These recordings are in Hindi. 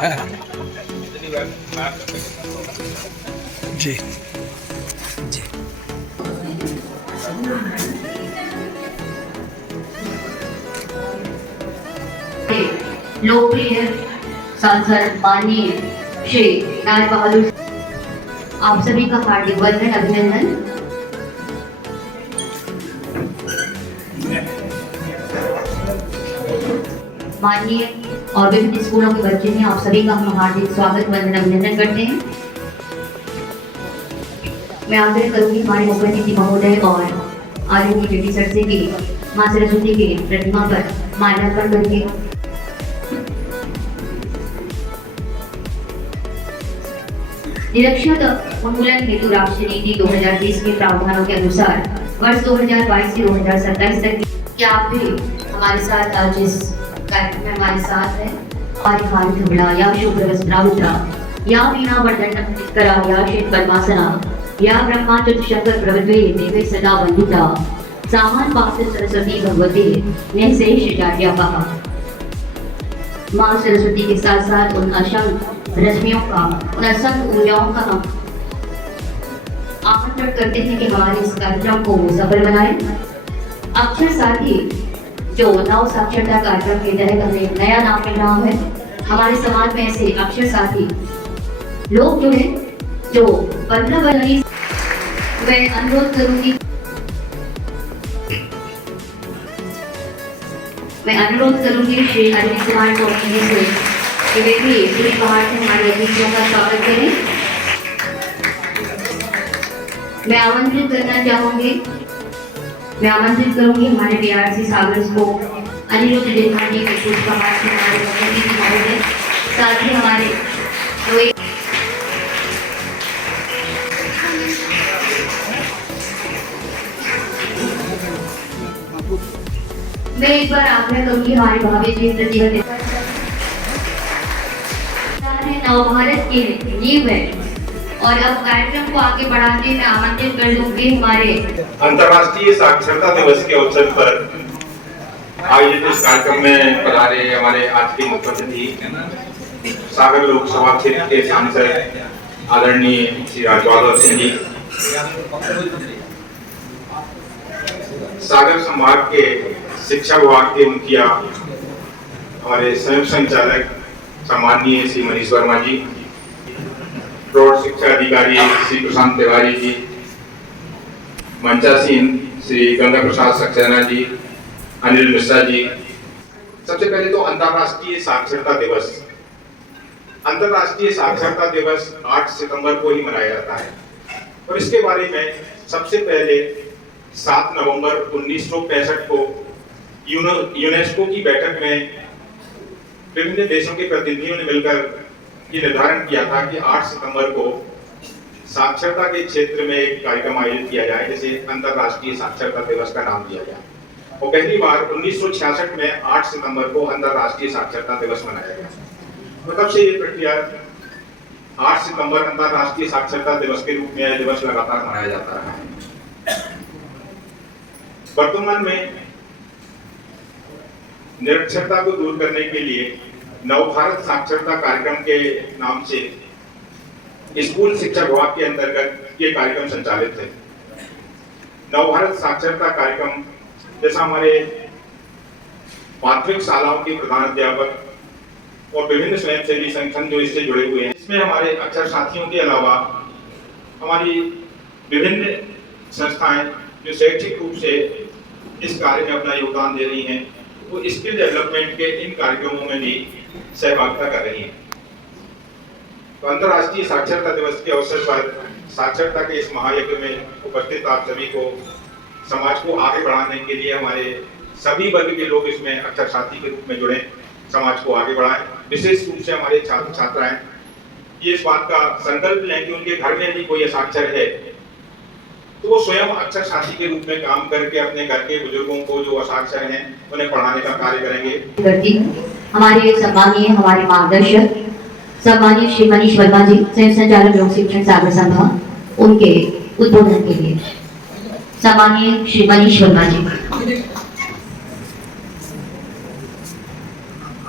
जी जी। लोकप्रिय सांसद माननीय श्री राज बहादुर, आप सभी का हार्दिक वंदन अभिनंदन। माननीय और विभिन्न स्कूलों के बच्चे हैं, आप सभी का हम हार्दिक स्वागत वंदन अभिनंदन करते हैं। मैं आग्रह करूंगी हमारे मुख्य अतिथि महोदय और आदरणीय जेडी सर से कि मां सरस्वती की प्रतिमा पर माल्यार्पण करके निरक्षरता उन्मूलन हेतु राष्ट्रीय नीति 2020 के प्रावधानों के अनुसार वर्ष 2022 से 2027 तक क्या आप भी हमारे साथ आज इस कार्यक्रम में हमारे साथ है। आर्यभारतुला या शुभ्रवस्त्रावृता या वीणावर्धनकरा या श्वेत पद्मासना या ब्रह्माच्युतशंकर प्रवृत्ते देवे सदा वंदिता सामान पात्र सरस्वती भगवती निःशेष जाड्यापः। माँ सरस्वती के साथ साथ उन असंख्य रश्मियों का, उन असंख्य ऊर्जाओं का हम आमंत्रण करते हैं कि हमारे इस कार्यक्रम को सफल बनाएं। अक्षर साथी जो नव साक्षरता कार्यक्रम के तहत हमें नया नाम मिल रहा है, हमारे समाज में ऐसे अक्षर साथी लोग जुड़े जो 15 वर्ष। मैं अनुरोध करूंगी श्री अरविंद कुमार को से कि वे भी पूरी बाहर से हमारे अतिथियों का स्वागत करें। मैं आमंत्रित करूंगी हमारे बीआरसी सागर को अनिरुद्ध देशपांडे के कुछ बाहर से हमारे अतिथि महोदय, साथ ही हमारे मैं एक बार आग्रह करूंगी हमारे भाभी जी प्रतिनिधि नवभारत की नींव है और अब कार्यक्रम को आगे बढ़ाने में आमंत्रित कर दूंगी हमारे अंतर्राष्ट्रीय साक्षरता दिवस के अवसर पर आयोजित इस कार्यक्रम में पधारे हमारे आज के मुख्य अतिथि सागर लोकसभा क्षेत्र के सांसद आदरणीय श्री राज बहादुर सिंह जी, सागर संभाग के शिक्षा विभाग के मुखिया हमारे संयुक्त संचालक सम्माननीय श्री मनीष वर्मा जी, प्रौढ़ शिक्षा अधिकारी श्री प्रशांत तिवारी जी, मंचासीन श्री गंगा प्रसाद सक्सेना जी, अनिल मिश्रा जी। सबसे पहले तो अंतर्राष्ट्रीय साक्षरता दिवस। अंतर्राष्ट्रीय साक्षरता दिवस 8 सितंबर को ही मनाया जाता है और इसके बारे में सबसे पहले 7 नवंबर 1965 को यूनेस्को की बैठक में विभिन्न देशों के प्रतिनिधियों ने मिलकर ये निर्धारण किया था कि 8 सितंबर को साक्षरता के क्षेत्र में एक कार्यक्रम आयोजित किया जाए, जिसे अंतर्राष्ट्रीय साक्षरता दिवस का नाम दिया जाए। और पहली बार 1966 में 8 सितंबर को अंतर्राष्ट्रीय साक्षरता दिवस मनाया गया। तो तब से ये प्रक्रिया 8 सितंबर अंतर्राष्ट्रीय साक्षरता दिवस के रूप में यह दिवस लगातार मनाया जाता रहा है। वर्तमान में निरक्षरता को दूर करने के लिए नवभारत साक्षरता कार्यक्रम के नाम से स्कूल शिक्षा विभाग के अंतर्गत ये कार्यक्रम संचालित है। नवभारत साक्षरता कार्यक्रम जैसा हमारे प्राथमिक शालाओं के प्रधानाध्यापक और विभिन्न स्वयंसेवी संगठन जो इससे जुड़े हुए हैं, इसमें हमारे अक्षर साथियों के अलावा हमारी विभिन्न संस्थाएं जो शैक्षिक रूप से इस कार्य में अपना योगदान दे रही हैं, वो स्किल डेवलपमेंट के इन कार्यक्रमों में भी सहभागिता कर रही हैं। तो अंतर्राष्ट्रीय साक्षरता दिवस के अवसर पर साक्षरता के इस महायज्ञ में उपस्थित आप सभी को समाज को आगे बढ़ाने के लिए हमारे सभी वर्ग के लोग इसमें अक्षर साथी के रूप में जुड़े, समाज को आगे बढ़ाएं। विशेष रूप से हमारे छात्र छात्राएं ये इस बात का संकल्प लें कि उनके घर में भी कोई साक्षर है तो वो स्वयं अक्षर साथी के रूप में काम करके अपने घर के बुजुर्गों को जो असाक्षर हैं उन्हें पढ़ाने का कार्य करेंगे। हमारे सम्मानीय हमारे मार्गदर्शक सम्मानीय श्री मनीष वर्मा जी, संयुक्त संचालक लोक शिक्षण सागर संभाग, उनके उद्बोधन के लिए सम्मानीय श्री मनीष वर्मा जी।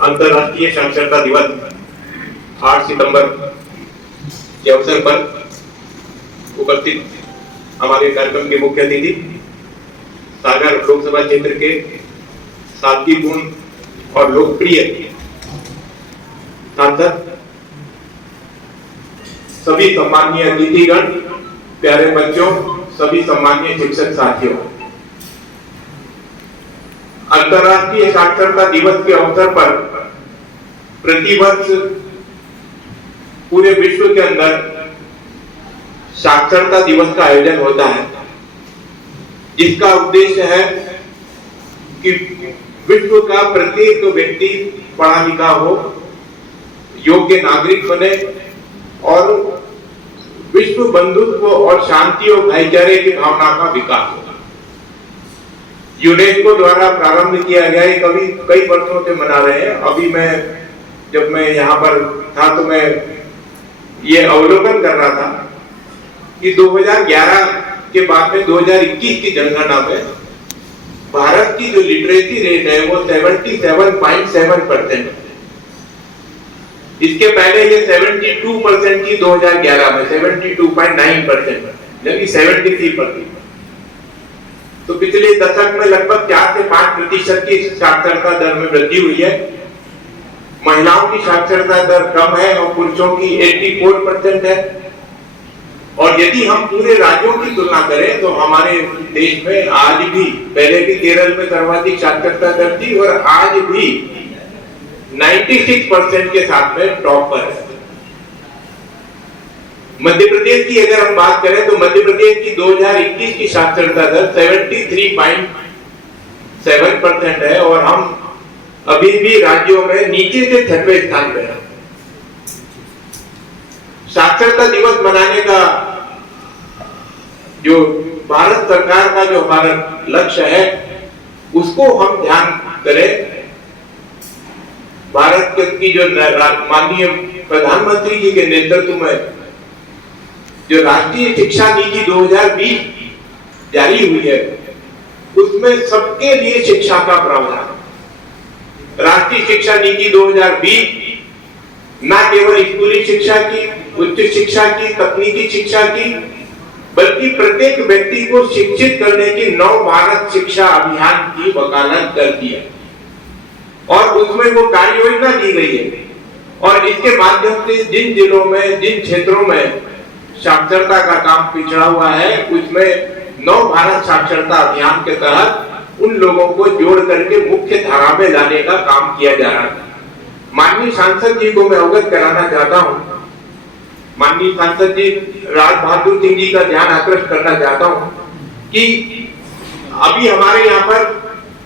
अंतर्राष्ट्रीय साक्षरता दिवस 8 सितंबर के अवसर पर उपस्थित हमारे कार्यक्रम के मुख्य अतिथि सागर लोकसभा क्षेत्र के सादगीपूर्ण और लोकप्रिय सांसद, सभी सम्माननीय अतिथिगण, प्यारे बच्चों, सभी सम्माननीय शिक्षक साथियों, अंतर्राष्ट्रीय साक्षरता दिवस के अवसर पर प्रतिवर्ष पूरे विश्व के अंदर साक्षरता दिवस का आयोजन होता है, जिसका उद्देश्य है कि विश्व का प्रत्येक व्यक्ति पढ़ा लिखा हो, योग्य नागरिक बने और विश्व बंधुत्व और शांति और भाईचारे की भावना का विकास हो। यूनेस्को द्वारा प्रारंभ किया गया है, कभी कई वर्षों से मना रहे हैं। अभी जब मैं यहाँ पर था तो मैं ये अवलोकन कर रहा था कि 2011 के बाद में 2021 की जनगणना में भारत की जो लिटरेसी रेट है वो 77.7% है। इसके पहले ये 72% की 2011 में 72.9%, यानी 73%। तो पिछले दशक में लगभग 4 से 5% की साक्षरता दर में वृद्धि हुई है। महिलाओं की साक्षरता दर कम है और पुरुषों की 84% है। और यदि हम पूरे राज्यों की तुलना करें तो हमारे देश में आज भी, पहले भी केरल में सर्वाधिक साक्षरता दर थी और आज भी 96% के साथ में टॉप पर है। मध्य प्रदेश की अगर हम बात करें तो मध्य प्रदेश की 2021 की साक्षरता दर 73.7% है और हम अभी भी राज्यों में नीचे से 6वें स्थान पर हैं। साक्षरता दिवस मनाने का जो भारत सरकार का जो हमारा लक्ष्य है उसको हम ध्यान करें। भारत की जो माननीय प्रधानमंत्री जी के नेतृत्व में जो राष्ट्रीय शिक्षा नीति 2020 जारी हुई है उसमें सबके लिए शिक्षा का प्रावधान। राष्ट्रीय शिक्षा नीति 2020 न केवल स्कूली शिक्षा की, उच्च शिक्षा की, तकनीकी शिक्षा की, बल्कि प्रत्येक व्यक्ति को शिक्षित करने की नव भारत शिक्षा अभियान की वकालत करती है और उसमें वो कार्य योजना दी गई है। और इसके माध्यम से जिन जिलों में, जिन क्षेत्रों में साक्षरता का काम पिछड़ा हुआ है उसमें नव भारत साक्षरता अभियान के तहत उन लोगों को जोड़ करके मुख्य धारा में लाने का काम किया जा रहा है। माननीय सांसद जी को मैं अवगत कराना चाहता हूं, माननीय सांसद जी राज बहादुर सिंह जी का ध्यान आकृष्ट करना चाहता हूं कि अभी हमारे यहाँ पर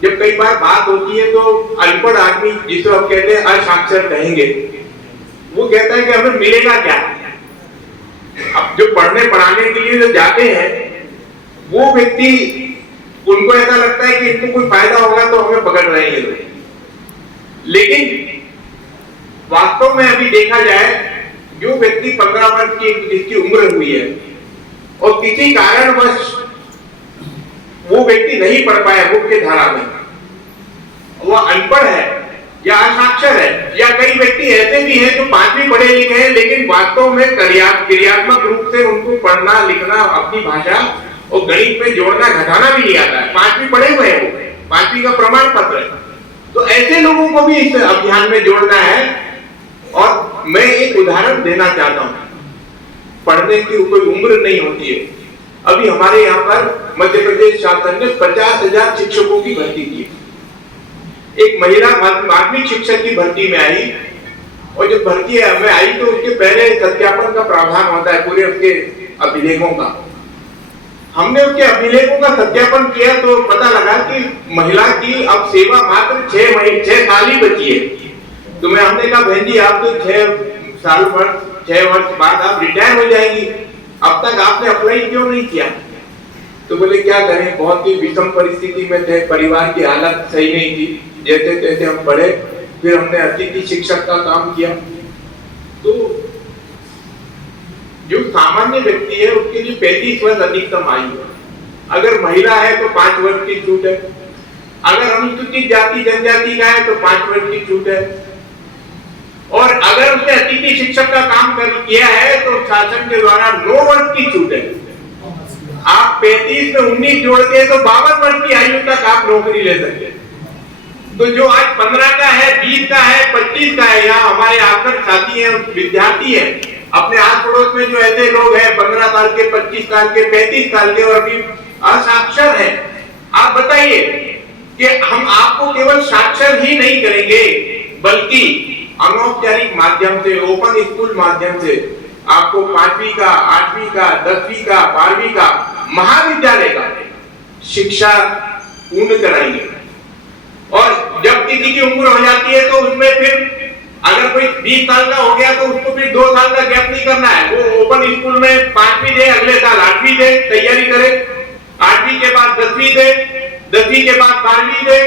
जब कई बार बात होती है तो अनपढ़ आदमी, जिसको हम कहते हैं असाक्षर कहेंगे, वो कहता है कि हमें मिलेगा क्या। अब जो पढ़ने पढ़ाने के लिए जो जाते हैं वो व्यक्ति, उनको ऐसा लगता है कि इनको कोई फायदा होगा तो हमें पकड़ रहे हैं लोग। लेकिन वास्तव में अभी देखा जाए, जो व्यक्ति 15 वर्ष की जिसकी उम्र हुई है और किसी कारणवश वो व्यक्ति नहीं पढ़ पाया मुख्य धारा में, वो अनपढ़ है या असाक्षर है, या कई व्यक्ति ऐसे भी हैं जो 5वीं पढ़े लिखे हैं लेकिन वास्तव में क्रियात्मक रूप से उनको पढ़ना लिखना, अपनी भाषा और गणित में जोड़ना घटाना भी नहीं आता है। 5वीं पढ़े हुए हैं, वो 5वीं का प्रमाण पत्र है। तो ऐसे लोगों को भी इस अभियान में जोड़ना है। और मैं एक उदाहरण देना चाहता हूं, पढ़ने की कोई उम्र नहीं होती है। अभी हमारे यहाँ पर मध्य प्रदेश शासन ने 50,000 शिक्षकों की भर्ती की। एक महिला माध्यमिक शिक्षक की भर्ती में आई और जब भर्ती में आई तो उसके पहले सत्यापन का प्रावधान होता है पूरे उसके अभिलेखों का। हमने उसके अभिलेखों का सत्यापन किया तो पता लगा कि महिला की अब सेवा मात्र 6 साल ही बची है। तो हमने कहा, बहन जी आप तो 6 वर्ष बाद आप रिटायर हो जाएंगी, अब तक आपने अप्लाई क्यों नहीं किया। तो बोले क्या करें, बहुत ही विषम परिस्थिति में थे, परिवार की हालत सही नहीं थी, जैसे तैसे हम पढ़े, फिर हमने अतिथि शिक्षक का काम किया। तो जो सामान्य व्यक्ति है उसके लिए 35 वर्ष अधिकतम आयु है। अगर महिला है तो 5 वर्ष की छूट है, अगर अनुसूचित जाति जनजाति का है तो 5 वर्ष की छूट है। और अगर उसने अतिथि शिक्षक का काम किया है तो शासन के द्वारा 9 वर्ष की छूट है। आप 35 में 19 जोड़ते हैं तो 52 वर्ष की आयु तक आप नौकरी ले सकते हैं। तो जो आज 15 का है, 20 का है, 25 का है, यहाँ हमारे आकर साथी हैं, विद्यार्थी हैं, अपने आस पड़ोस में जो ऐसे लोग हैं 15 साल के, 25 साल के, 35 साल के और अभी असाक्षर हैं, आप बताइए कि हम आपको केवल साक्षर ही नहीं करेंगे बल्कि अनौपचारिक माध्यम से, ओपन स्कूल माध्यम से आपको 5वीं का, 8वीं का, 10वीं का, 12वीं का, महाविद्यालय का शिक्षा पूर्ण कराएंगे। और जब किसी की उम्र हो जाती है तो उसमें फिर अगर कोई 20 साल का हो गया तो उसको फिर 2 साल का गैप नहीं करना है। वो ओपन स्कूल में 5वीं दे, अगले साल 8वीं दे, तैयारी करे, 8वीं के बाद 10वीं दे, 10वीं के बाद 12वीं दे,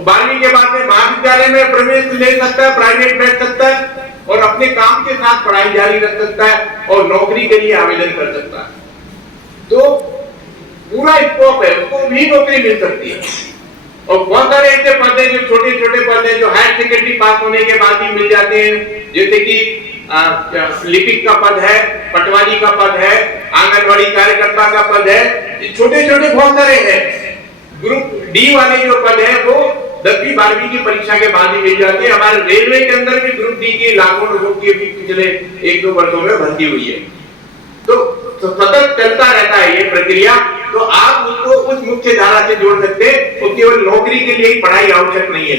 12वीं के बाद में महाविद्यालय में प्रवेश ले सकता है, प्राइवेट बैठ सकता है और अपने काम के साथ पढ़ाई जारी रख सकता है और नौकरी के लिए आवेदन कर सकता है। तो पूरा स्कोप है, उसको भी नौकरी मिल सकती है। और बहुत सारे ऐसे पद हैं जो छोटे छोटे पद हैं जो हायर सेकेंडरी पास होने के बाद ही मिल जाते हैं, जैसे कि लिपिक का पद है, पटवारी का पद है, आंगनवाड़ी कार्यकर्ता का पद है, छोटे छोटे बहुत सारे हैं। ग्रुप डी वाले जो पद है वो 10वीं 12वीं की परीक्षा के बाद ही मिल जाते हैं। हमारे रेलवे के अंदर भी ग्रुप डी के लाखों लोगों की अभी पिछले 1-2 वर्षों में भर्ती हुई है। तो सतत चलता रहता है ये प्रक्रिया। तो आप उसको उस मुख्य धारा से जोड़ सकते हैं, तो केवल नौकरी के लिए ही पढ़ाई आवश्यक नहीं है।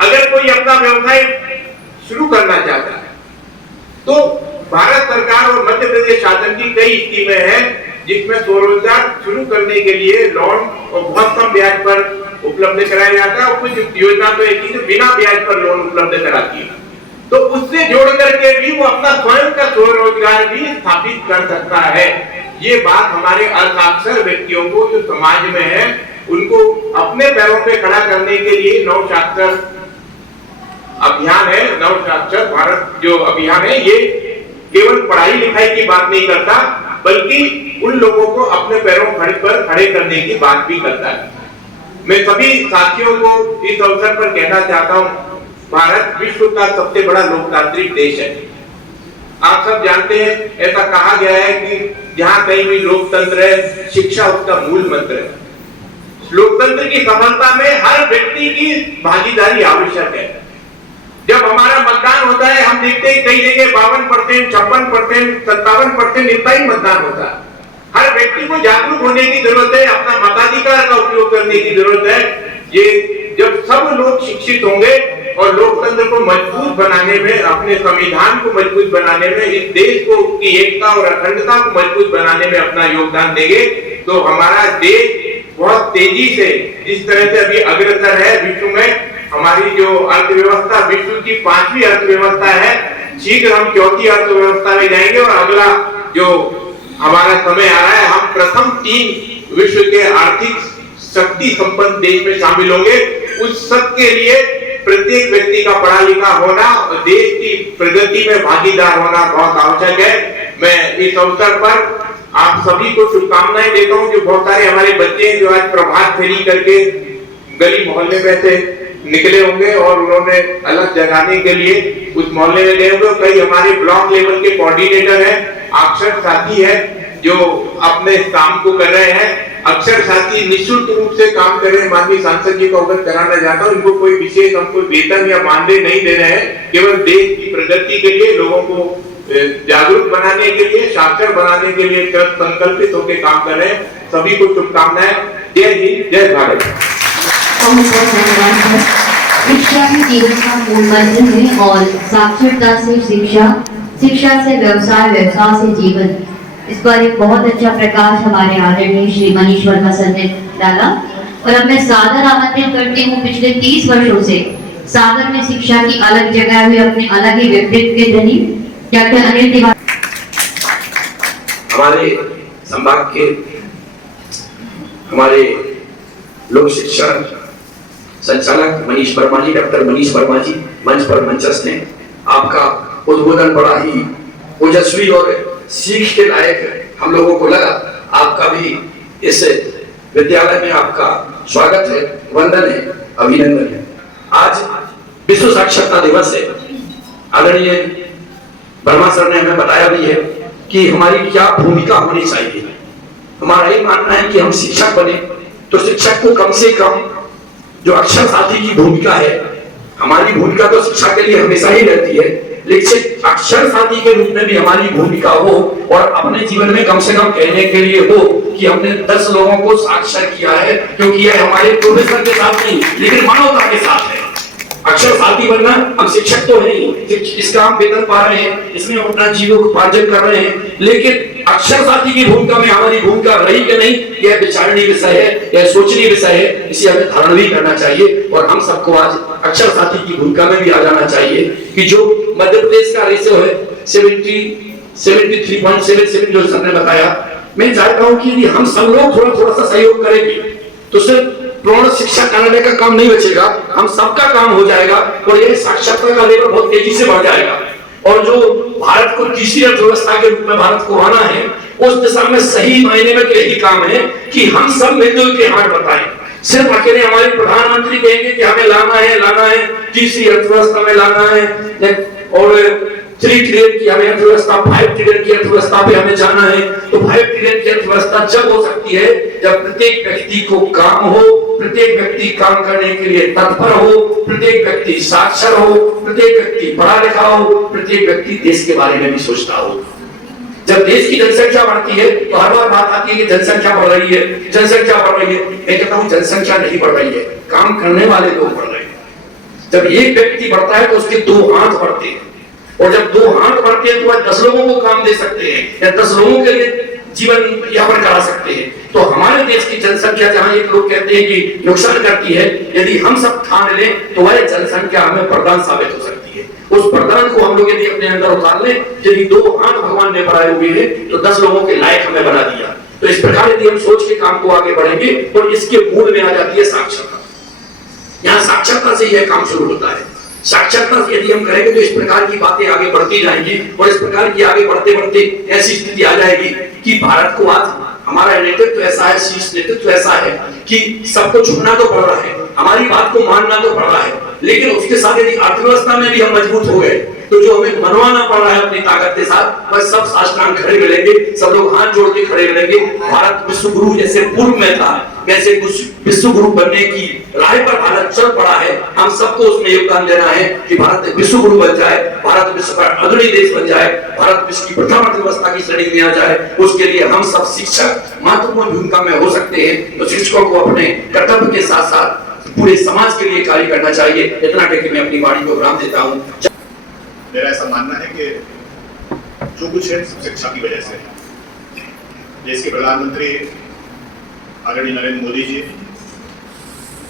अगर कोई अपना व्यवसाय शुरू करना चाहता है तो भारत सरकार और मध्य प्रदेश शासन की कई स्कीमें हैं जिसमें स्वरोजगार शुरू करने के लिए लोन और बहुत कम ब्याज पर उपलब्ध कराया जाता है और कुछ योजना तो एक ही बिना ब्याज पर लोन उपलब्ध कराती है। तो उससे जोड़ करके भी वो अपना स्वयं का स्वरोजगार भी स्थापित कर सकता है। ये बात हमारे असाक्षर व्यक्तियों को जो समाज में है उनको अपने पैरों पे खड़ा करने के लिए नव साक्षर अभियान है। नव साक्षर भारत जो अभियान है ये केवल पढ़ाई लिखाई की बात नहीं करता बल्कि उन लोगों को अपने पैरों पर खड़े करने की बात भी करता है। मैं सभी साथियों को इस अवसर पर कहना चाहता हूं, भारत विश्व का सबसे बड़ा लोकतांत्रिक देश है। आप सब जानते हैं, ऐसा कहा गया है कि जहां कहीं भी लोकतंत्र है, शिक्षा उसका मूल मंत्र है। लोकतंत्र की सफलता में हर व्यक्ति की भागीदारी आवश्यक है। जब हमारा मतदान होता है हम देखते हैं कई जगह 52%, 56%, 57% इतना ही मतदान होता है। हर व्यक्ति को जागरूक होने की जरूरत है, अपना मताधिकार का उपयोग करने की जरूरत है। ये जब सब लोग शिक्षित होंगे और लोकतंत्र को मजबूत बनाने में, अपने संविधान को मजबूत बनाने में, इस देश को की एकता और अखंडता को मजबूत बनाने में अपना योगदान देंगे तो हमारा देश बहुत तेजी से जिस तरह से अभी अग्रसर है विश्व में, हमारी जो अर्थव्यवस्था विश्व की 5वीं अर्थव्यवस्था है, शीघ्र हम 4थी अर्थव्यवस्था में जाएंगे और अगला जो हमारा समय आ रहा है हम प्रथम 3 विश्व के आर्थिक शक्ति संपन्न देश में शामिल होंगे। उस सब के लिए प्रत्येक व्यक्ति का पढ़ा लिखा होना और देश की प्रगति में भागीदार होना बहुत आवश्यक है। मैं इस अवसर पर आप सभी को शुभकामनाएं देता हूं। जो बहुत सारे हमारे बच्चे हैं जो आज प्रभात फेरी करके गली मोहल्ले में से निकले होंगे और उन्होंने अलग जगाने के लिए उस मोहल्ले में गए होंगे। कई हमारे ब्लॉक लेवल के कोऑर्डिनेटर हैं, अक्षर साथी है जो अपने काम को कर रहे हैं। अक्षर साथी निःशुल्क रूप से काम कर रहे हैं। माननीय सांसद जी को अवगत कराना चाहता हूँ, इनको कोई विशेष हम कोई वेतन या मानदेय नहीं दे रहे हैं, केवल देश की प्रगति के लिए, लोगों को जागरूक बनाने के लिए, साक्षर बनाने के लिए संकल्पित होकर काम कर रहे हैं। सभी को शुभकामनाएं। जय हिंद, जय भारत। बहुत बहुत धन्यवाद। शिक्षा ही जीवन का मूल मंत्र है और साक्षरता से शिक्षा, शिक्षा से व्यवसाय, व्यवसाय से जीवन, इस पर एक बहुत अच्छा प्रकाश हमारे आदरणीय श्री मनीष वर्मा सर ने डाला। और अब मैं सादर आमंत्रित करती हूँ पिछले 30 वर्षों से सागर में शिक्षा की अलग जगह हुई अपने अलग ही व्यक्तित्व के धनी डॉक्टर अनिल तिवारी। हमारे संभाग के हमारे लोक शिक्षा संचालक मनीष वर्मा जी, डॉक्टर मनीष वर्मा जी मंच पर मंचस्थ हैं। आपका उद्बोधन बड़ा ही ओजस्वी और सीख के लायक हम लोगों को लगा। आपका भी इस विद्यालय में आपका स्वागत है, वंदन है, अभिनंदन है। आज विश्व साक्षरता दिवस है। आदरणीय वर्मा सर ने हमें बताया भी है कि हमारी क्या भूमिका होनी चाहिए। हमारा ये मानना है कि हम शिक्षक बने तो शिक्षक को कम से कम जो अक्षर साथी की भूमिका है, हमारी भूमिका तो शिक्षा के लिए हमेशा ही रहती है, लेकिन अक्षर साथी के रूप में भी हमारी भूमिका हो और अपने जीवन में कम से कम कहने के लिए हो कि हमने 10 लोगों को साक्षर किया है, क्योंकि यह हमारे प्रोफेसर के साथ नहीं लेकिन मानवता के साथ है। अक्षर साथी बनना, हम शिक्षक तो नहीं, इसका हम वेतन पा रहे हैं, इसमें हम अपना जीवनोपार्जन कर रहे हैं, लेकिन अक्षर साथी की भूमिका में हमारी भूमिका रही कि नहीं, यह विचारणीय विषय है, यह सोचनीय विषय है, इसे हमें धारण भी करना चाहिए। और हम सबको आज अक्षर साथी की भूमिका में भी आ जाना चाहिए कि जो मध्य प्रदेश का रेशियो है 73.77 जो सर ने बताया, मैं चाहता हूं कि यदि हम सब लोग थोड़ा सा सहयोग करेंगे तो सिर्फ प्रौढ़ शिक्षा कराने का काम नहीं बचेगा, हम सबका काम हो जाएगा और यह साक्षरता का लेवल बहुत तेजी से बढ़ जाएगा। और जो भारत को तीसरी अर्थव्यवस्था के रूप में भारत को आना है, उस दिशा में सही मायने में तो यही काम है कि हम सब मिलजुल के हाथ बताएं। सिर्फ अकेले हमारे प्रधानमंत्री कहेंगे कि हमें लाना है तीसरी अर्थव्यवस्था में लाना है और 3 ट्रिलियन की हमें अर्थव्यवस्था, 5 ट्रिलियन की अर्थव्यवस्था पे हमें जाना है, तो 5 ट्रिलियन की अर्थव्यवस्था जब हो सकती है जब प्रत्येक व्यक्ति को काम हो, प्रत्येक व्यक्ति काम करने के लिए तत्पर हो, प्रत्येक व्यक्ति साक्षर हो, प्रत्येक व्यक्ति पढ़ा लिखा हो, प्रत्येक व्यक्ति देश के बारे में भी सोचता हो। जब देश की जनसंख्या बढ़ती है तो हर बार बात आती है कि जनसंख्या बढ़ रही है, जनसंख्या बढ़ रही है। मैं कहता हूं जनसंख्या नहीं बढ़ रही है, काम करने वाले लोग बढ़ रहे हैं। जब एक व्यक्ति बढ़ता है तो उसके 2 हाथ बढ़ते हैं, और जब 2 हाथ बढ़ते हैं तो वह 10 लोगों को काम दे सकते हैं या 10 लोगों के लिए जीवन यापन करा सकते हैं। तो हमारे देश की जनसंख्या जहां एक लोग कहते हैं कि नुकसान करती है, यदि हम सब ठान लें तो वह जनसंख्या हमें वरदान साबित हो सकती है। उस वरदान को हम लोग यदि अपने अंदर उतार लें, यदि 2 हाथ भगवान ने बढ़ाए हुए हैं तो 10 लोगों के लायक हमें बना दिया। तो इस प्रकार यदि हम सोच के काम को आगे बढ़ेंगे और इसके मूल में आ जाती है साक्षरता। यहाँ साक्षरता से यह काम शुरू होता है। साक्षरता यदि हम करेंगे तो इस प्रकार की बातें आगे बढ़ती जाएंगी और इस प्रकार की आगे बढ़ते बढ़ते ऐसी स्थिति आ जाएगी कि भारत को आज हमारा नेतृत्व ऐसा है, शीर्ष नेतृत्व ऐसा है कि सबको झुकना तो पड़ रहा है, हमारी बात को मानना तो पड़ रहा है, लेकिन उसके साथ यदि अर्थव्यवस्था में भी हम मजबूत हो गए तो जो हमें मनवाना पड़ रहा है अपनी ताकत के साथ, वह सब साष्टांग खड़े मिलेंगे, सब लोग हाथ जोड़ के खड़े मिलेंगे। भारत विश्व गुरु जैसे पूर्व में था, वैसे विश्व गुरु बनने की राह पर भारत चल पड़ा है। हम सबको उसमें योगदान देना है कि भारत विश्व गुरु बन जाए, भारत विश्व का अग्रणी देश बन जाए, भारत विश्व की प्रथम अर्थव्यवस्था की श्रेणी में आ जाए। उसके लिए हम सब शिक्षक महत्वपूर्ण भूमिका में हो सकते हैं। तो शिक्षकों को अपने कर्तव्य के साथ साथ पूरे समाज के लिए कार्य करना चाहिए। इतना कहकर मैं अपनी वाणी को विराम देता हूँ। मेरा ऐसा मानना है कि जो कुछ है सब शिक्षा की वजह से है। देश के प्रधानमंत्री आदरणीय नरेंद्र मोदी जी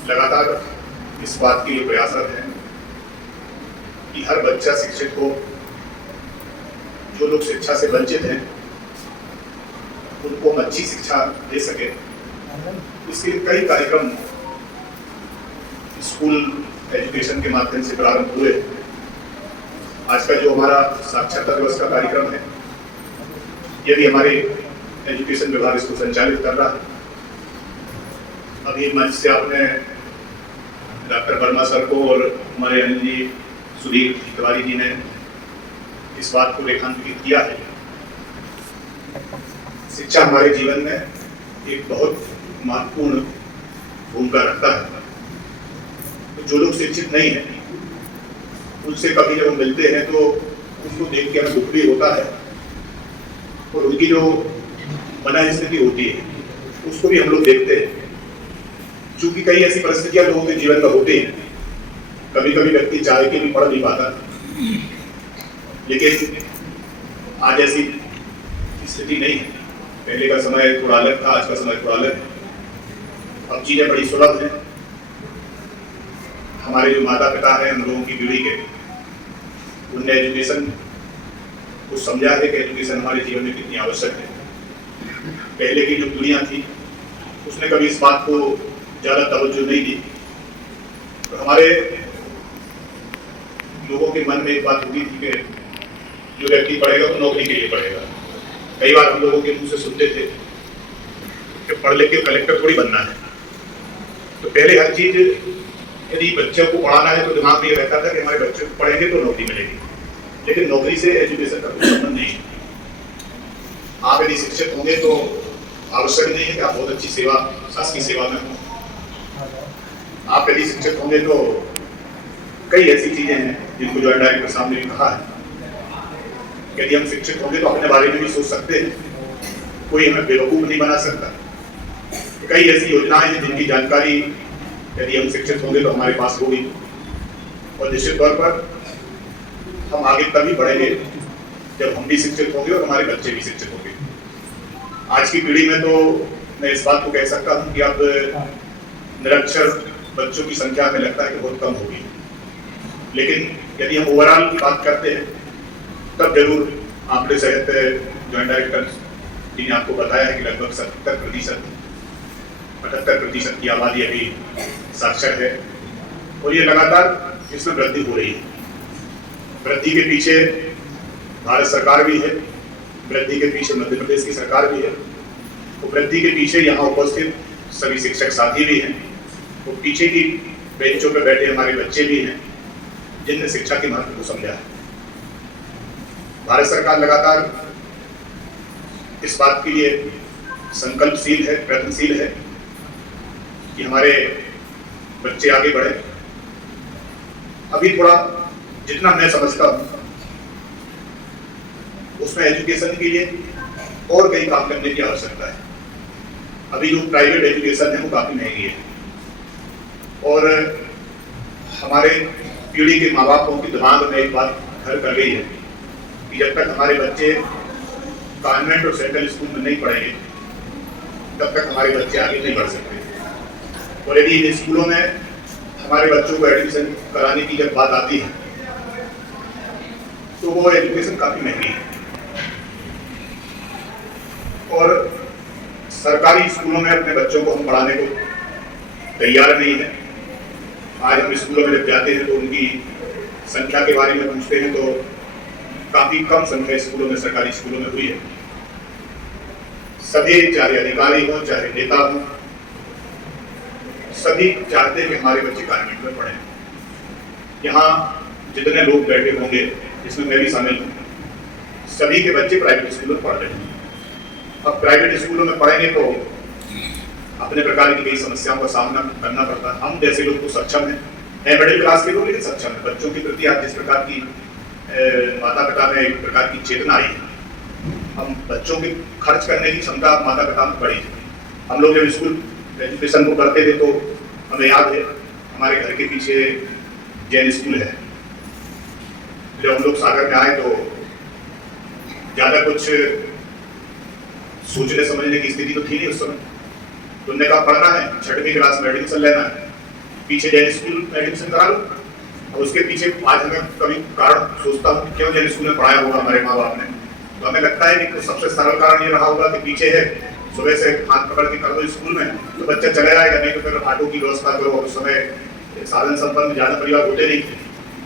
लगातार इस बात के लिए प्रयासरत हैं कि हर बच्चा शिक्षित हो। जो लोग शिक्षा से वंचित हैं उनको हम अच्छी शिक्षा दे सके, इसके लिए कई कार्यक्रम स्कूल एजुकेशन के माध्यम से प्रारंभ हुए। आज का जो हमारा साक्षरता दिवस का कार्यक्रम है, यदि हमारे एजुकेशन विभाग इसको संचालित कर रहा है। अभी मंच से आपने डॉक्टर वर्मा सर को और हमारे अनिल जी, सुधीर तिवारी जी ने इस बात को रेखांकित किया है। शिक्षा हमारे जीवन में एक बहुत महत्वपूर्ण भूमिका रखता है। तो जो लोग शिक्षित नहीं है उनसे कभी जब हम मिलते हैं तो उनको देख के हमें दुख भी होता है और उनकी जो मना स्थिति होती है उसको भी हम लोग देखते हैं। क्योंकि कई ऐसी परिस्थितियां लोगों के जीवन में होती हैं, कभी कभी व्यक्ति चाहे के भी पढ़ नहीं पाता, लेकिन आज ऐसी स्थिति नहीं है। पहले का समय थोड़ा अलग था, आज का समय थोड़ा अलग है। अब चीजें बड़ी सुलभ हैं। हमारे जो माता पिता हैं, हम लोगों की पीढ़ी के, उनने एजुकेशन को समझा है कि एजुकेशन हमारे जीवन में कितनी आवश्यक है। पहले की जो दुनिया थी उसने कभी इस बात को ज़्यादा तवज्जो नहीं दी। तो हमारे लोगों के मन में एक बात होती थी कि जो व्यक्ति पढ़ेगा वो नौकरी के लिए पढ़ेगा। कई बार हम लोगों के मुंह से सुनते थे कि पढ़ लिख के कलेक्टर थोड़ी बनना है। तो पहले हर चीज़ यदि बच्चों को पढ़ाना है तो दिमाग में ये रहता था कि हमारे बच्चों को पढ़ेंगे तो नौकरी मिलेगी। लेकिन नौकरी से एजुकेशन का कोई संबंध नहीं है। आप यदि शिक्षित होंगे तो आवश्यक नहीं है कि आप बहुत अच्छी सेवा, शासकीय सेवा में हों। आप यदि शिक्षित होंगे तो कई ऐसी चीजें हैं जिनको जॉइंट डायरेक्टर साहब ने भी कहा है, यदि हम शिक्षित होंगे तो अपने बारे में भी सोच सकते हैं, कोई हमें बेवकूफ नहीं बना सकता। कई ऐसी योजनाएं हैं जिनकी जानकारी यदि हम शिक्षित होंगे तो हमारे पास होगी, और निश्चित तौर पर हम आगे तभी बढ़ेंगे जब हम भी शिक्षित होंगे और हमारे बच्चे भी शिक्षित होंगे। आज की पीढ़ी में तो मैं इस बात को कह सकता हूँ कि अब निरक्षर बच्चों की संख्या हमें लगता है कि बहुत कम होगी, लेकिन यदि हम ओवरऑल की बात करते हैं तब जरूर आंकड़े सहित जॉइंट डायरेक्टर जी ने आपको बताया है कि लगभग 78% की आबादी अभी साक्षर है, और ये लगातार इसमें वृद्धि हो रही है। वृद्धि के पीछे भारत सरकार भी है, वृद्धि के पीछे मध्य प्रदेश की सरकार भी है, तो वृद्धि के पीछे यहाँ उपस्थित सभी शिक्षक साथी भी हैं, तो पीछे की बेंचों पर बैठे हमारे बच्चे भी हैं जिनने शिक्षा के महत्व को समझा है। भारत सरकार लगातार इस बात के लिए संकल्पशील है, प्रयत्नशील है कि हमारे बच्चे आगे बढ़े। अभी थोड़ा जितना मैं समझता हूँ उसमें एजुकेशन के लिए और कई काम करने की आवश्यकता है। अभी जो प्राइवेट एजुकेशन है वो काफी महंगी है, और हमारे पीढ़ी के माँ बापों के दिमाग में एक बात घर कर गई है कि जब तक हमारे बच्चे कॉन्वेंट और सेंट्रल स्कूल में नहीं पढ़ेंगे तब तक हमारे बच्चे आगे नहीं बढ़ सकते। और यदि इन स्कूलों में हमारे बच्चों को एडमिशन कराने की जब बात आती है तो वो एजुकेशन काफी महंगी है, और सरकारी स्कूलों में अपने बच्चों को हम पढ़ाने को तैयार नहीं है। आज हम स्कूलों में जब जाते हैं तो उनकी संख्या के बारे में पूछते हैं तो काफी कम संख्या स्कूलों में, सरकारी स्कूलों में हुई है। सभी, चाहे अधिकारी हो चाहे नेता हो, सभी चाहते हैं कि हमारे बच्चे कॉन्वेंट में पढ़ें। यहाँ जितने लोग बैठे होंगे, जिसमें मैं भी शामिल हूँ, सभी के बच्चे प्राइवेट स्कूलों में पढ़ रहे हैं। अब प्राइवेट स्कूलों में पढ़ेंगे तो अपने प्रकार की कई समस्याओं का सामना करना पड़ता है। हम जैसे लोग तो सक्षम हैं, मिडिल क्लास के लोग, लेकिन सक्षम है। बच्चों के प्रति आज जिस प्रकार की माता पिता में एक प्रकार की चेतना आई है, हम बच्चों के खर्च करने की क्षमता माता पिता में बढ़ी है। हम लोग जब स्कूल एजुकेशन को करते थे तो हमें याद है हमारे घर के पीछे जैन स्कूल है। जब हम लोग सागर में आए तो ज़्यादा कुछ सोचने समझने की स्थिति तो थी नहीं उस समय। तो उन्होंने कहा पढ़ना है, 6वीं क्लास में एडमिशन लेना है, पीछे जैन स्कूल में एडमिशन करा लो। और उसके पीछे आज हमें कभी कारण सोचता हूँ क्यों जैन स्कूल में पढ़ाया होगा हमारे माँ बाप ने, तो हमें लगता है कि सबसे सरल कारण ये रहा होगा कि पीछे है, सुबह से हाथ पकड़ के कर दो स्कूल में तो बच्चा चले जाएगा, नहीं तो फिर ऑटो की व्यवस्था करो। उस समय साधन संपन्न ज़्यादा परिवार होते नहीं थे,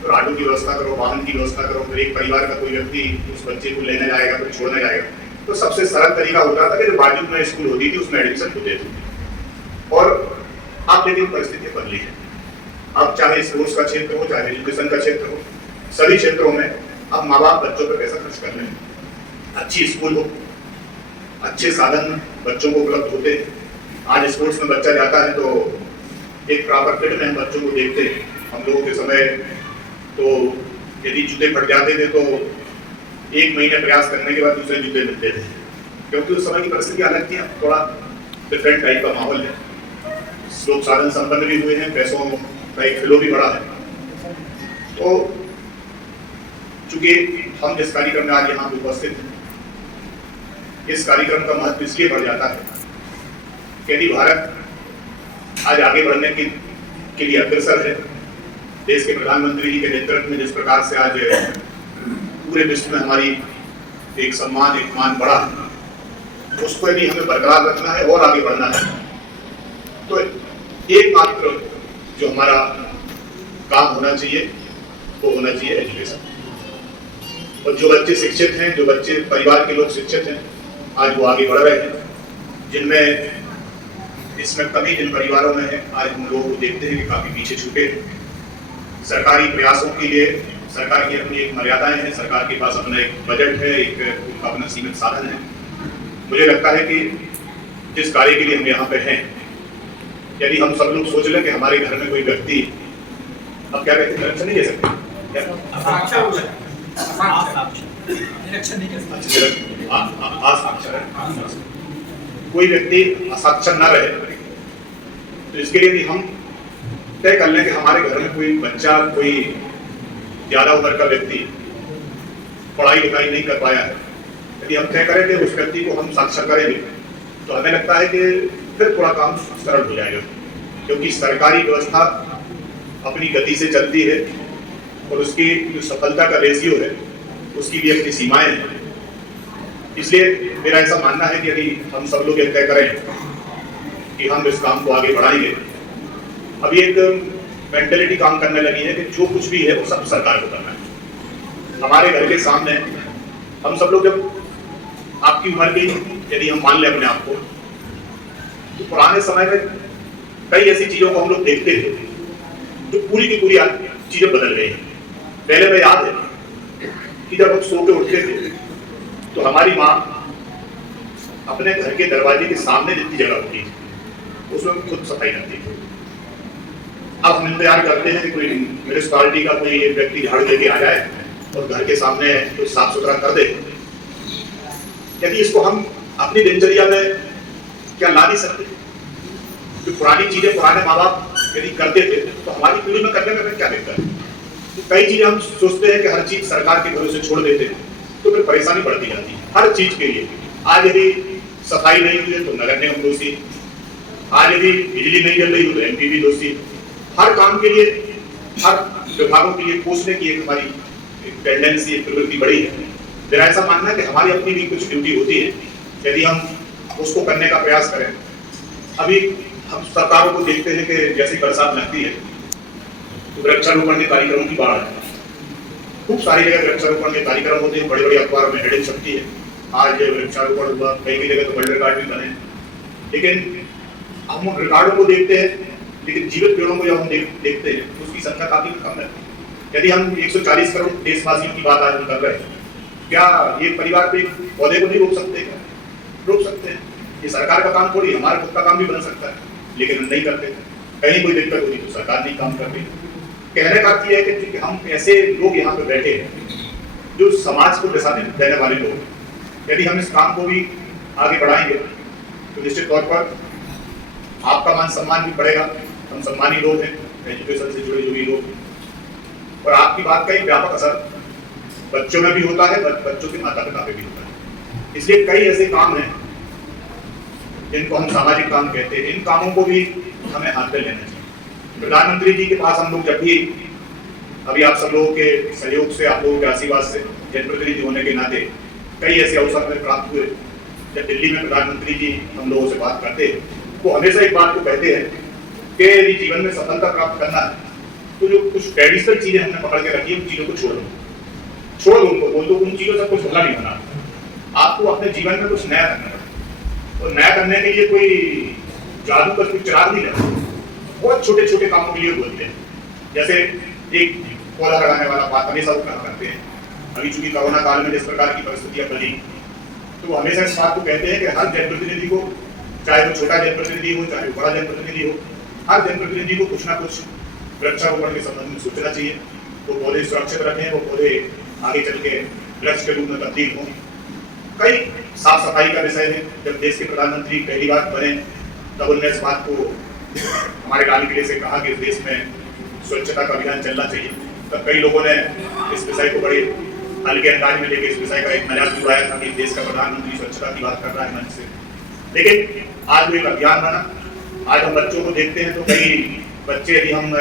तो ऑटो की व्यवस्था करो, वाहन की व्यवस्था करो, फिर एक परिवार का कोई व्यक्ति उस बच्चे को लेने जाएगा, फिर छोड़ने जाएगा। तो सबसे सरल तरीका होता था कि जो बाजू में स्कूल होती थी उसमें एडमिशन होते थे। और अब लेकिन परिस्थिति बदली है। अब चाहे स्पोर्ट्स का क्षेत्र हो, चाहे एजुकेशन का क्षेत्र हो, सभी क्षेत्रों में अब माँ बाप बच्चों पर पैसा खर्च कर रहे हैं। अच्छी स्कूल हो, अच्छे साधन बच्चों को उपलब्ध होते हैं। आज स्पोर्ट्स में बच्चा जाता है तो एक प्रॉपर फिट में हम बच्चों को देखते हैं। हम लोगों के समय तो यदि जूते फट जाते थे तो 1 महीने प्रयास करने के बाद दूसरे जूते मिलते थे, क्योंकि उस समय की परिस्थिति अलग थी। थोड़ा डिफरेंट टाइप का माहौल है, लोग साधन संपन्न भी हुए हैं, पैसों का एक फ्लो भी बढ़ा है। तो चूंकि हम जिस कार्यक्रम में आज यहाँ उपस्थित हैं, इस कार्यक्रम का महत्व इसलिए बढ़ जाता है कि यदि भारत आज आगे बढ़ने के लिए अग्रसर है, देश के प्रधानमंत्री जी के नेतृत्व में जिस प्रकार से आज पूरे विश्व में हमारी एक सम्मान, एक मान बढ़ा है, उसको यदि हमें बरकरार रखना है और आगे बढ़ना है तो एकमात्र जो हमारा काम होना चाहिए वो होना चाहिए एजुकेशन। और जो बच्चे शिक्षित हैं, जो बच्चे परिवार के लोग शिक्षित हैं, आज वो आगे बढ़ रहे हैं। जिनमें इसमें कमी जिन परिवारों में है, आज हम लोग देखते हैं कि काफी पीछे छूटे हैं। सरकारी प्रयासों के लिए सरकार की अपनी एक मर्यादाएं हैं, सरकार के पास अपना एक बजट है, एक उनका अपना सीमित साधन है। मुझे लगता है कि जिस कार्य के लिए हम यहाँ पे हैं, यदि हम सब लोग सोच लें कि हमारे घर में कोई व्यक्ति, अब क्या कहते हैं, इलेक्शन नहीं ले सकते कोई व्यक्ति असाक्षर न रहे, तो इसके लिए भी हम तय कर लें कि हमारे घर में कोई बच्चा, कोई ज्यादा उम्र का व्यक्ति पढ़ाई लिखाई नहीं कर पाया है, यदि हम तय करें कि उस व्यक्ति को हम साक्षर करेंगे, तो हमें लगता है कि फिर थोड़ा काम सरल हो जाएगा, क्योंकि सरकारी व्यवस्था अपनी गति से चलती है और उसकी जो सफलता का रेशियो है उसकी भी अपनी सीमाएं हैं। इसलिए मेरा ऐसा मानना है कि यदि हम सब लोग ये तय करें कि हम इस काम को आगे बढ़ाएंगे, अभी एक मेंटेलिटी काम करने लगी है कि जो कुछ भी है वो सब सरकार को करना है। हमारे घर के सामने हम सब लोग, जब आपकी उम्र की यदि हम मान लें अपने आप को, तो पुराने समय में कई ऐसी चीजों को हम लोग देखते थे जो पूरी की पूरी चीजें बदल गई हैं। पहले मैं याद है कि जब हम सो के उठते थे तो हमारी माँ अपने घर के दरवाजे के सामने जितनी जगह होती थी उसमें खुद सफाई करती थी। अब हम इंतजार करते हैं कि कोई म्यूनिसिपालिटी का कोई व्यक्ति झाड़ू लेके आ जाए और घर के सामने तो साफ सुथरा कर दे। यदि इसको हम अपनी दिनचर्या में क्या ला नहीं सकते? जो पुरानी चीजें पुराने माँ बाप यदि करते थे तो हमारी पीढ़ी में करने में क्या दिक्कत है? तो कई चीजें हम सोचते हैं कि हर चीज सरकार के भरोसे छोड़ देते हैं तो फिर परेशानी बढ़ती जाती है हर चीज के लिए। आज यदि सफाई नहीं हुई है तो नगर निगम दोषी, आज यदि बिजली नहीं जल रही हो तो एमपी दोषी। हर काम के लिए, हर विभागों के लिए पूछने की एक हमारी टेंडेंसी, एक प्रवृत्ति बड़ी है। मेरा ऐसा मानना है कि हमारी अपनी भी कुछ ड्यूटी होती है, यदि हम उसको करने का प्रयास करें। अभी हम सरकारों को देखते हैं कि जैसे बरसात लगती है तो वृक्षारोपण के कार्यक्रमों की बाढ़ है। खूब सारी जगह वृक्षारोपण के कार्यक्रम होते हैं, बड़ी बड़ी अखबारों में हेडिंग छपती है, आज वृक्षारोपण हुआ, कई जगह तो वर्ल्ड रिकॉर्ड भी बने। लेकिन हम उन रिकॉर्डों को देखते हैं, लेकिन जीवित पेड़ों को जब हम देखते हैं तो उसकी संख्या काफी कम है। यदि हम 140 करोड़ देशवासियों की बात आज कर रहे हैं, क्या एक परिवार पे पौधे को नहीं रोक सकते? क्या रोक सकते हैं? ये सरकार का काम थोड़ी, हमारा खुद का काम भी बन सकता है, लेकिन हम नहीं करते। कहीं कोई दिक्कत होती तो सरकार नहीं काम करती। कहने का अर्थ यह है कि हम ऐसे लोग यहाँ पे बैठे हैं जो समाज को दिशा देने वाले लोग। यदि हम इस काम को भी आगे बढ़ाएंगे तो निश्चित तौर पर आपका मान सम्मान भी बढ़ेगा। हम सम्मानी लोग हैं, एजुकेशन से जुड़े जो भी लोग, और आपकी बात का एक व्यापक असर बच्चों में भी होता है, बच्चों के माता पिता पे भी होता है। इसलिए कई ऐसे काम हैं जिनको हम सामाजिक काम कहते हैं, इन कामों को भी हमें हाथ में लेना चाहिए। प्रधानमंत्री जी के पास हम लोग जब भी, अभी आप सब लोगों के सहयोग से, आप लोगों के आशीर्वाद से, जनप्रतिनिधि होने के नाते कई ऐसे अवसर हमें प्राप्त हुए। जब दिल्ली में प्रधानमंत्री जी हम लोगों से बात करते हैं वो हमेशा एक बात को कहते हैं कि यदि जीवन में सफलता प्राप्त करना है तो जो कुछ ट्रेडिशनल चीजें हमने पकड़ के रखी है उन चीजों को छोड़ दो उनको, बोल दो उन चीजों से कुछ होना नहीं होना। आपको अपने जीवन में कुछ नया करना है, और नया करने के लिए कोई जादू का कुछ चिराग नहीं लगता। बहुत छोटे छोटे कामों के लिए बोलते हैं, जैसे एक पौधा लगाने वाला बात हमेशा वो करते हैं। अभी चूंकि कोरोना काल में जिस प्रकार की परिस्थितियां बनी, तो हमेशा इस बात को कहते हैं कि हर जनप्रतिनिधि को, चाहे वो छोटा जनप्रतिनिधि हो चाहे वो बड़ा जनप्रतिनिधि हो, हर जनप्रतिनिधि को कुछ ना कुछ वृक्षारोपण के संबंध में सोचना चाहिए। वो पौधे सुरक्षित रखें, वो पौधे आगे चल के वृक्ष के रूप में तब्दील हों। कई साफ सफाई का विषय है। जब देश के प्रधानमंत्री पहली बार बने तब उन्होंने इस बात को हमारे लाल किले से कहा कि देश में स्वच्छता का अभियान चलना चाहिए। तब कई लोगों ने इस विषय को बड़े हल्के अंदाज में लेके इस विषय का एक मजाक भी उड़ाया था कि देश का प्रधानमंत्री स्वच्छता की बात कर रहा है मंच से। लेकिन आज वो एक अभियान बना। आज हम बच्चों को देखते हैं तो कई बच्चे, यदि हम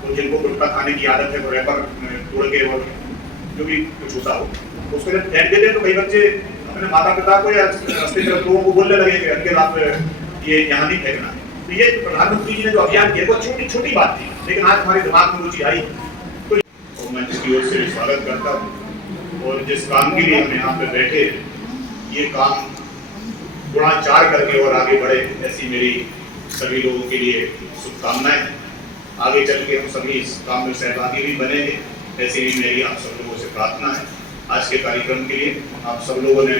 तो जिनको गुटखा खाने की आदत है वो रैपर तोड़ के और जो भी कुछ होता हो उसको जब फेंक देते हैं तो कई बच्चे अपने माता पिता को या रास्ते में लोगों को बोलने लगे कि अंकल आप ये यहाँ नहीं फेंकना। तो ये प्रधानमंत्री जी ने जो अभियान किया वो छोटी छोटी बात थी, लेकिन आज हमारे दिमाग में रुचि आई। तो मैं इसकी ओर से स्वागत करता हूँ, और जिस काम के लिए हम यहाँ पे बैठे ये काम गुणा 4 करके और आगे बढ़े, ऐसी मेरी सभी लोगों के लिए शुभकामनाएं। आगे चल के हम सभी इस काम में सहभागी भी बनेंगे। ऐसी ही मेरी आप सब लोगों से प्रार्थना है आज के कार्यक्रम के लिए। आप सब लोगों ने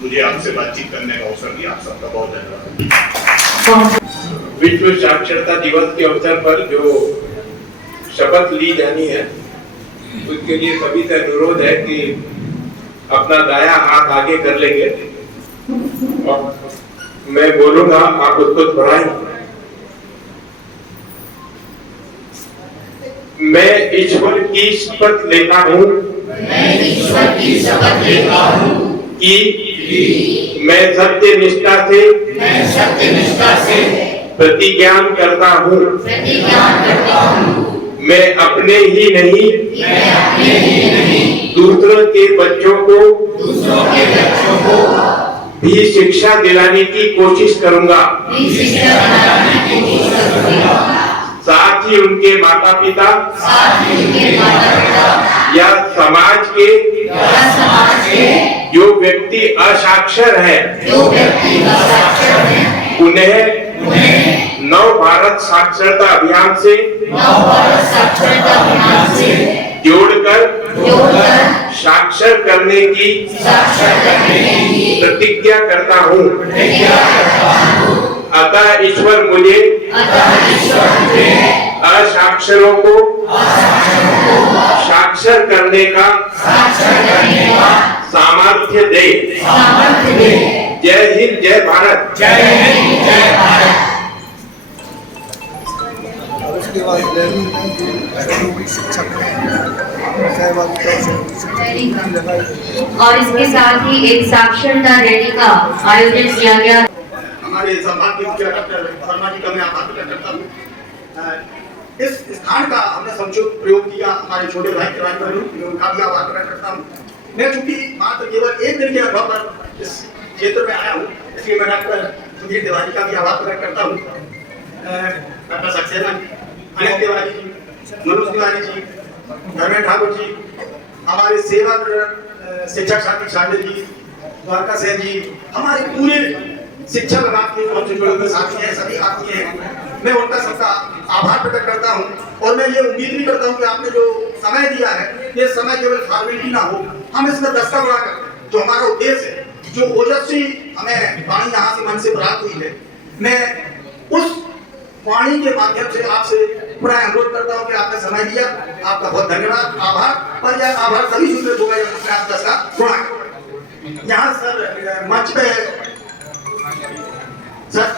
मुझे आपसे बातचीत करने का अवसर दिया, आप सबका बहुत धन्यवाद। विश्व साक्षरता दिवस के अवसर पर जो शपथ ली जानी है उसके लिए सभी से अनुरोध है कि अपना दाया हाथ आगे कर लेंगे और मैं बोलूंगा, आप उसको दोहराएंगे। मैं ईश्वर की शपथ लेता हूँ कि मैं सत्य निष्ठा से प्रतिज्ञा करता हूँ मैं अपने ही नहीं दूसरों के बच्चों को भी शिक्षा दिलाने की कोशिश करूंगा, साथ ही उनके माता पिता या समाज के जो व्यक्ति असाक्षर है उन्हें नव भारत साक्षरता अभियान से जोड़कर साक्षर करने की प्रतिज्ञा करता हूँ। अतः ईश्वर मुझे असाक्षरों को साक्षर करने का सामर्थ्य दे। जय हिंद, जय भारत। जय हिंद, जय भारत। उसके बाद शिक्षक और इसके साथ ही एक साक्षरता रैली का आयोजन किया गया। हमारे संभाग के मुखिया डॉक्टर शर्मा जी का मैं आभार प्रकट करता हूँ। इस स्थान का हमने समुचित प्रयोग किया, हमारे छोटे भाई उनका भी आभार प्रकट करता हूँ। मैं चूंकि मात्र केवल एक दिन के अनुभव पर इस क्षेत्र में आया हूँ, इसलिए मैं डॉक्टर सुधीर तिवारी का भी आभार प्रकट करता हूँ। डॉक्टर सक्सेना, अनिल तिवारी जी, मनोज तिवारी जी, धर्मेंद्र ठाकुर जी, हमारे सेवक शिक्षक साथी शांडिल जी, द्वारका सेन जी, हमारे पूरे शिक्षा विभाग के जो जुड़े हुए साथी हैं, सभी साथी हैं, मैं उनका सबका आभार प्रकट करता हूं। और मैं ये उम्मीद भी करता हूं कि आपने जो समय दिया है, ये समय केवल फॉर्मेलिटी ना हो, हम इसमें दस्ता बढ़ाकर जो हमारा उद्देश्य है, जो ओजस्वी हमें वाणी यहाँ से मन से प्राप्त हुई है, मैं उस वाणी के माध्यम से आपसे पूरा अनुरोध करता हूं कि आपने समय दिया, आपका बहुत धन्यवाद, आभार। और यह आभार तभी स्वीकृत होगा जब आप दस्ता बढ़ाएं। यहाँ सर मंच पे सर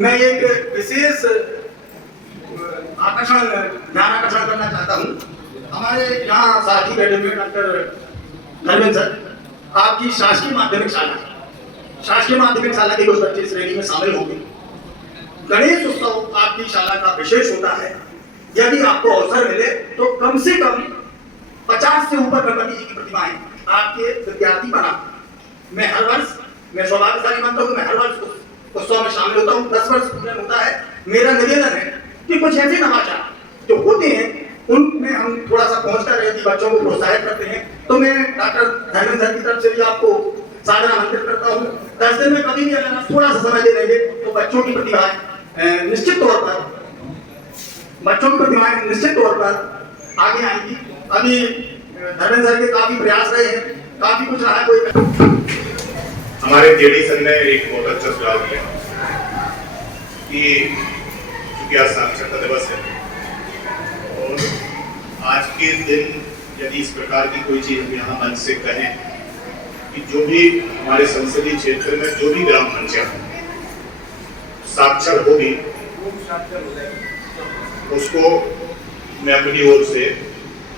मैं एक विशेष ध्यान आकर्षण करना चाहता हूँ। हमारे यहाँ साथी बैठे हुए डॉक्टर धर्मेंद्र सर, आपकी शासकीय माध्यमिक शाला के कुछ बच्चे इस रैली में शामिल होंगे। गणेश उत्सव आपकी शाला का विशेष होता है। यदि आपको अवसर मिले तो कम से कम 50 से ऊपर गणपति जी की प्रतिमाएं आपके विद्यार्थी बना। मैं हर वर्ष, मैं सौभाग्यशाली मानता हूँ कि मैं हर वर्ष उत्सव में शामिल होता हूँ। 10 वर्ष पूर्ण होता है। मेरा निवेदन है कि कुछ ऐसे नवाचार जो होते हैं उनमें हम थोड़ा सा पहुंचकर यदि बच्चों को प्रोत्साहित करते हैं, तो मैं डॉक्टर धर्मेंद्र सर की तरफ से भी आपको सादर आमंत्रित करता हूँ। 10 दिन में कभी भी अगर आप थोड़ा सा समय दे देंगे तो बच्चों की प्रतिभाएं निश्चित तौर पर आगे आएंगी। अभी धर्मेंद्र सर के काफी प्रयास रहे हैं, काफी कुछ रहा है। कोई हमारे जेडी सर ने एक बहुत अच्छा सुझाव दिया कि चूंकि आज साक्षरता दिवस है और आज के दिन यदि इस प्रकार की कोई चीज हम यहाँ मंच से कहें कि जो भी हमारे संसदीय क्षेत्र में जो भी ग्राम पंचायत साक्षर होगी उसको मैं अपनी ओर से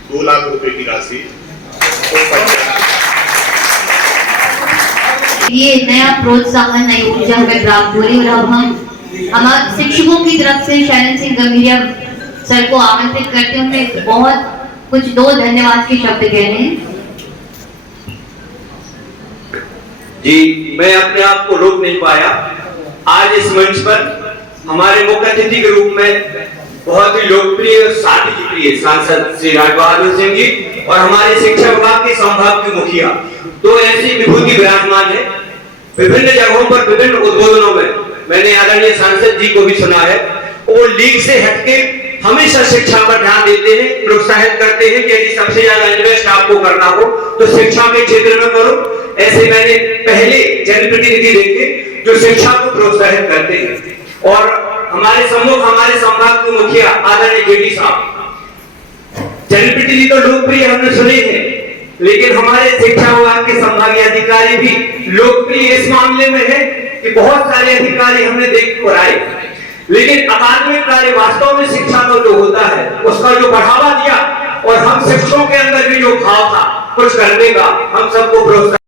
2 लाख रुपए की राशि ये नया प्रोत्साहन, नई ऊर्जा हमें प्राप्त हो रही है। और अब हम हमारे शिक्षकों की तरफ से शरण सिंह गंभीरिया सर को आमंत्रित करते हुए बहुत कुछ 2 धन्यवाद के शब्द कह रहे हैं। जी, मैं अपने आप को रोक नहीं पाया। आज इस मंच पर हमारे मुख्य अतिथि के रूप में बहुत ही लोकप्रिय साथी प्रिय सांसद श्री राज बहादुर सिंह जी और हमारे शिक्षा विभाग के संभाग के मुखिया, तो ऐसी विभूति विराजमान है। विभिन्न जगहों पर विभिन्न उद्बोधनों में मैंने आदरणीय सांसद जी को भी सुना है। वो लीग से हटके हमेशा शिक्षा पर ध्यान देते हैं, प्रोत्साहित करते हैं कि यदि सबसे ज्यादा इन्वेस्ट आपको करना हो तो शिक्षा के क्षेत्र में करो। ऐसे मैंने पहले जनप्रतिनिधि देखे जो शिक्षा को प्रोत्साहित करते हैं। और हमारे सम्मुख हमारे संभाग के मुखिया आदरणीय जेडी साहब, जनप्रतिनिधि तो लोकप्रिय हमने सुने हैं, लेकिन हमारे शिक्षा विभाग के संभागीय अधिकारी भी लोकप्रिय इस मामले में है कि बहुत सारे अधिकारी हमने देख कर आए, लेकिन अकादमिक कार्य वास्तव में शिक्षा का जो होता है उसका जो बढ़ावा दिया और हम शिक्षकों के अंदर भी जो भाव था कुछ करने का, हम सबको प्रोत्साहन